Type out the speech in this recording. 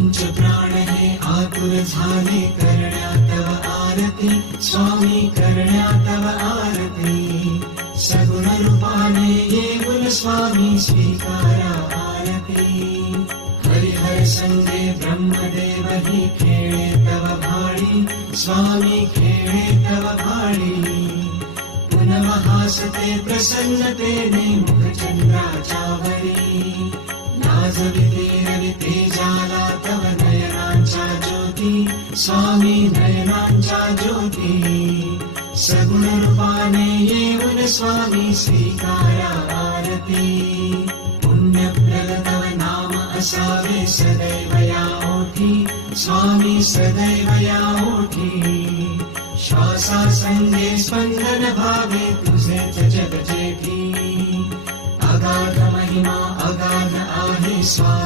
पंच प्राण हे आतुर झाले करण्या तव आरती स्वामी करण्या तव आरती सगुण रूपाने येऊन स्वामी स्वीकारा आरती हरिहर संगे ब्रह्मदेव ही खेळे तव भाळी स्वामी खेळे तव भाळी पुनः हासते प्रसन्नतेने मुखचंद्राच्यावरी लाजविते रविते जाला तव नयनांच्या ज्योती स्वामी नयनांच्या ज्योती सगुण रूपाने येऊन स्वामी स्वीकारा आरती पुण्यप्रद तव नाम असावे सदैव या ओठी स्वामी सदैव या ओठी श्वासा संगे स्पंदन भावे तुझेच जग जेठी अगाध महिमा अगाध आहे स्वामी